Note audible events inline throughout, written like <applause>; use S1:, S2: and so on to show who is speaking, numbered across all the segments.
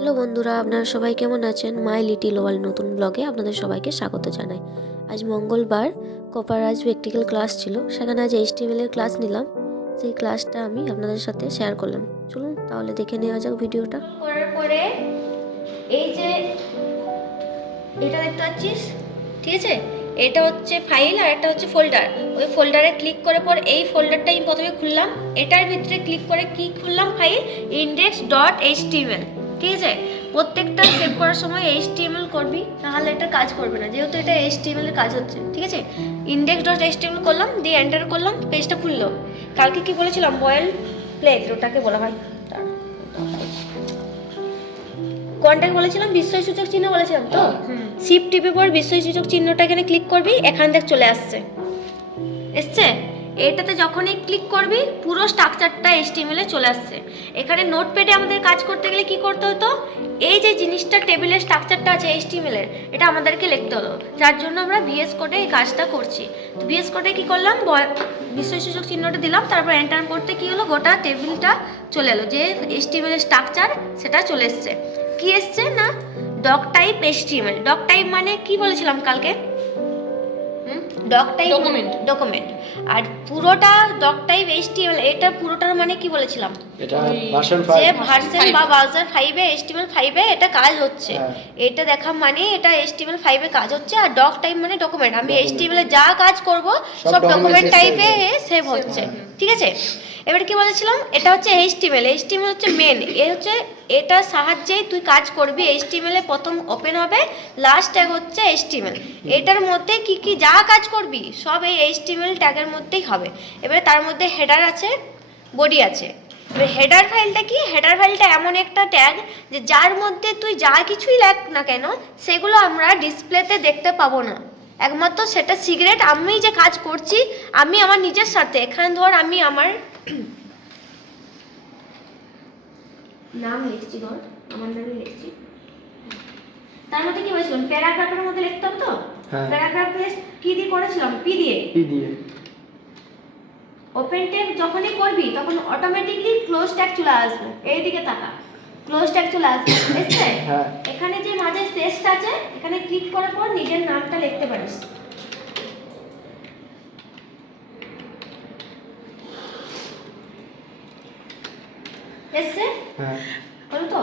S1: Hello বন্ধুরা, আপনারা সবাই কেমন আছেন? মাই লিটিল ওয়ার্ল্ড নতুন ব্লগে আপনাদের সবাইকে স্বাগত জানাই। আজ মঙ্গলবার কপারাজ প্র্যাকটিক্যাল ক্লাস ছিল, সেখানে আজ এইচটিএমএল এর ক্লাস নিলাম। সেই ক্লাসটা আমি আপনাদের সাথে শেয়ার করলাম। চলুন তাহলে দেখে নেওয়া যাক ভিডিওটা।
S2: করার পরে এই যে এটা দেখতে পাচ্ছিস? ঠিক আছে? এটা হচ্ছে ফাইল আর এটা হচ্ছে ফোল্ডার ওই ফোল্ডারে ক্লিক করে পর এই ফোল্ডারটা আমি প্রথমে খুললাম। এটার ভিতরে ক্লিক করে কি খুললাম ফাইল ইন্ডেক্স ডট এইচটিএমএল ঠিক আছে? প্রত্যেকটা সেভ করার সময় এইচটিএমএল করবি তাহলে এটা কাজ করবে না। যেহেতু এটা এইচটিএমএল এর কাজ হচ্ছে ঠিক আছে? ইন্ডেক্স ডট এইচটিএমএল করলাম দিয়ে এন্টার করলাম পেজটা খুললো। কালকে কি বলেছিলাম? বয়েল প্লেট ওটাকে বলা হয়। কোনটাকে বলেছিলাম বিস্ময় সূচক চিহ্ন বলেছিলাম তো? শিপ টিপে পর বিস্ময় সূচক চিহ্নটা এখানে ক্লিক করবি এখান থেকে চলে আসছে। এসছে? এটাতে যখনই ক্লিক করবি, পুরো স্ট্রাকচারটা এসটিএমএল চলে আসছে। এখানে নোটপ্যাডে আমাদের কাজ করতে গেলে কি করতে হতো? এই যে জিনিসটা টেবিলের স্ট্রাকচারটা আছে এসটিএমএল এর এটা আমাদেরকে লিখতে হতো। যার জন্য আমরা ভিএস কোডে এই কাজটা করছি। তো ভিএস কোডে কি করলাম? বিস্ময় সূচক চিহ্নটা দিলাম, তারপর এন্টার করতে কি হলো? গোটা টেবিলটা চলে এলো, যে এসটিএমএল এর স্ট্রাকচার সেটা চলে এসছে। কি এসছে না? Doc type HTML doc type মানে কি বলেছিলাম কালকে? Doc type
S3: Document.
S2: ডকুমেন্ট আর পুরোটা ডক টাইপ এইচটিএমএল এটা পুরোটার মানে কি বলেছিলাম?
S4: এটা ভার্সন
S2: যে
S4: 5
S2: ভার্সন
S3: five।
S2: বা ব্রাউজার ফাইভে এইচটিএমএল ফাইভে এটা কাজ হচ্ছে।
S4: হ্যাঁ।
S2: এটা দেখা মানে এটা এইচটিএমএল ফাইভে কাজ হচ্ছে আর ডক টাইপ মানে ডকুমেন্ট আমি। এইচটিএমএল এ যা কাজ করব
S4: সব
S2: ডকুমেন্ট টাইপে। সেভ হচ্ছে। ঠিক আছে? এবার কি বলেছিলাম? এটা হচ্ছে এইচটিএমএল এইচটিএমএল হচ্ছে মেন এ হচ্ছে এটার সাহায্যেই তুই কাজ করবি এইচটিএমএল এ প্রথম ওপেন হবে লাস্ট ট্যাগ হচ্ছে এইচটিএমএল এটার মধ্যে কি কি যা কাজ করবি, সব এই এইচটিএমএল ট্যাগের মধ্যেই হবে। এবারে তার মধ্যে হেডার আছে বডি আছে। এবার হেডার ফাইলটা কি? হেডার ফাইলটা এমন একটা ট্যাগ যে যার মধ্যে তুই যা কিছুই লেখ না কেন, সেগুলো আমরা ডিসপ্লেতে দেখতে পাবো না। একমাত্র সেটা সিগারেট আমি যে কাজ করছি, আমি আমার নিজের সাথে এখানে ধর আমি আমার নাম লিখছি ধর আমার নামই লিখছি। তার মধ্যে কি বলেছিলাম প্যারাগ্রাফের মধ্যে লিখতে হবে তো?
S4: হ্যাঁ।
S2: প্যারাগ্রাফে কি দিয়ে করেছিলাম? পি দিয়ে।
S4: পি দিয়ে।
S2: ওপেন ট্যাগ যখনই করবি তখন অটোমেটিকলি ক্লোজ ট্যাগ চলে আসবে। এইদিকে তাকা। ক্লোজ ট্যাগ চলে আসবে। এসছে <coughs>
S4: হ্যাঁ।
S2: এখানে যে মাঝে স্পেসটা আছে এখানে ক্লিক করার পর নিজের নামটা লিখতে পারিস। এসছে
S4: হ্যাঁ
S2: হলো তো?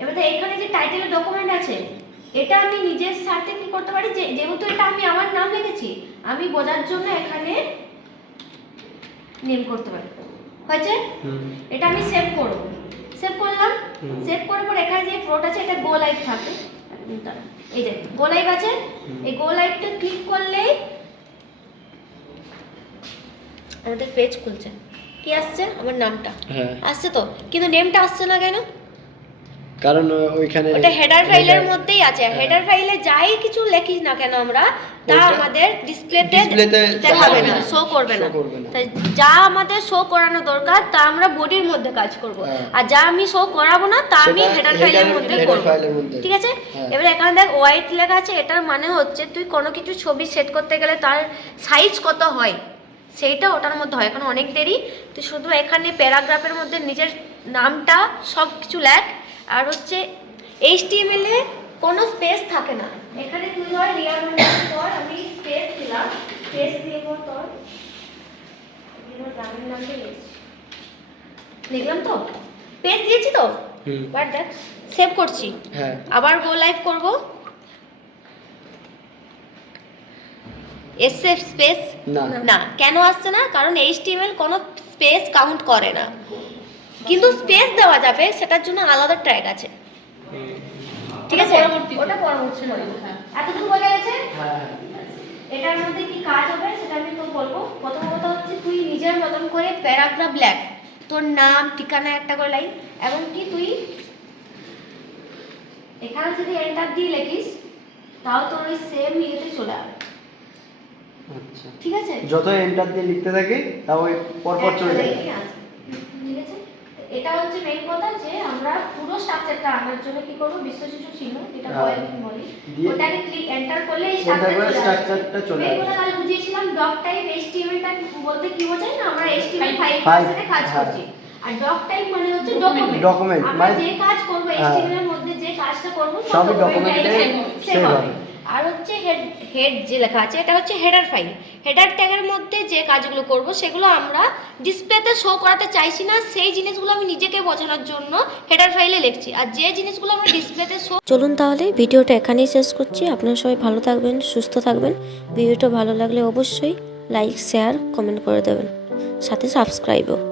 S2: এবার তো এখানে যে টাইটেলের ডকুমেন্ট আছে এটা আমি নিজের সাথে কি করতে পারি? যে যেহেতু এটা আমি আমার নাম লিখেছি আমি বোঝার জন্য এখানে নেম করতে পারি। হয়েছে? এটা আমি সেভ করব। সেভ করলাম। সেভ করার পর এখানে যে ফ্লোট আছে এটা গো লাইভ থাকে এই যে গো লাইভ আছে। এই গো লাইভটা ক্লিক করলেই আমাদের পেজ খুলছে। কি আসছে? আমার নামটা।
S4: হ্যাঁ।
S2: আসছে তো? কিন্তু নেমটা আসছে না কেন?
S4: কারণ ওইখানে
S2: ওটা হেডার ফাইলের মধ্যেই আছে।
S4: হ্যাঁ।
S2: হেডার ফাইলে যাই কিছু লিখিস না কেন আমরা তা আমাদের ডিসপ্লেতে দেখাবে না শো করবে না। তাই যা আমাদের শো করানো দরকার তা আমরা বডির মধ্যে কাজ করব।
S4: হ্যাঁ।
S2: আর যা আমি শো করাবো না তা আমি হেডার ফাইলের মধ্যে করব। ঠিক আছে?
S4: হ্যাঁ।
S2: এবারে এখানে দেখ হোয়াইট লেখা আছে এটার মানে হচ্ছে তুই কোনো কিছু ছবি সেট করতে গেলে তার সাইজ কত হয়? সেইটা ওটার মধ্যে হয় এখন অনেক দেরি। তো শুধু এখানে প্যারাগ্রাফের মধ্যে নিজের নামটা সব কিছু লেখ। আর হচ্ছে এইচ এইচটিএমএল এ কোনো স্পেস থাকে না। এখানে তুই ধর রিয়া আমি স্পেস দিলাম। স্পেস দিয়ে তোর গ্রামের নামটা লিখছি লিখলাম তো? পেজ দিয়েছি তো? বাট দেখ সেভ করছি।
S4: হ্যাঁ।
S2: আবার গো লাইভ করব। এসছে স্পেস
S4: না।
S2: না। কেন আসছে না? কারণ এইচটিএমএল কোনো স্পেস কাউন্ট করে না। কিন্তু স্পেস দেওয়া যাবে সেটার জন্য আলাদা ট্র্যাক আছে। ঠিক আছে। ওটা পরবর্তী
S3: হ্যাঁ।
S2: এতটুকু বোঝা গেছে?
S4: হ্যাঁ
S2: এটার মধ্যে কি কাজ হবে সেটা আমি তোর বলব। প্রথম কথা হচ্ছে তুই নিজের মতন করে প্যারাগ্রাফ লেখ। তোর নাম ঠিকানা একটা করে লাইন এমনকি তুই এখানে যদি এন্টার দিয়ে লেখিস তাও তোর ওই সেম ইয়েতে চলে আসবে ঠিক আছে?
S4: যত এন্টার দিয়ে লিখতে থাকি পরপর চলে যাবে
S2: এটা হচ্ছে মেইন কথা যে আমরা পুরো স্ট্রাকচারটা আনার জন্য কি করব? চিহ্ন যেটা
S4: হ্যাঁ।
S2: বলি। ওটাকে ক্লিক এন্টার করলে এই
S4: enter করে
S2: স্ট্রাকচার
S4: structure-টা চলে আসবে।
S2: কাল বুঝিয়েছিলাম ডক টাইপ বলতে কি বোঝায় না আমরা এইচটিএমএল। 5 কাজ
S4: হ্যাঁ।
S2: করছি। আর ডক টাইপ মানে হচ্ছে। ডকুমেন্ট আমরা
S4: মানে-
S2: যে কাজ করব। এইচটিএমএল এর মধ্যে যে কাজটা করব
S4: সবই ডকুমেন্টে
S2: সেভ
S4: হবে।
S2: আর হচ্ছে হেড হেড যে লেখা আছে, এটা হচ্ছে হেডার ফাইল হেডার ট্যাগের মধ্যে যে কাজগুলো করব, সেগুলো আমরা ডিসপ্লেতে শো করাতে চাইছি না, সেই জিনিসগুলো আমি নিজেকে বোঝানোর জন্য হেডার ফাইলে লিখছি। আর যে জিনিসগুলো আমরা ডিসপ্লেতে শো
S1: চলুন তাহলে ভিডিওটা এখানেই শেষ করছি। আপনারা সবাই ভালো থাকবেন, সুস্থ থাকবেন। ভিডিওটা ভালো লাগলে অবশ্যই লাইক শেয়ার কমেন্ট করে দেবেন। সাথে সাবস্ক্রাইবও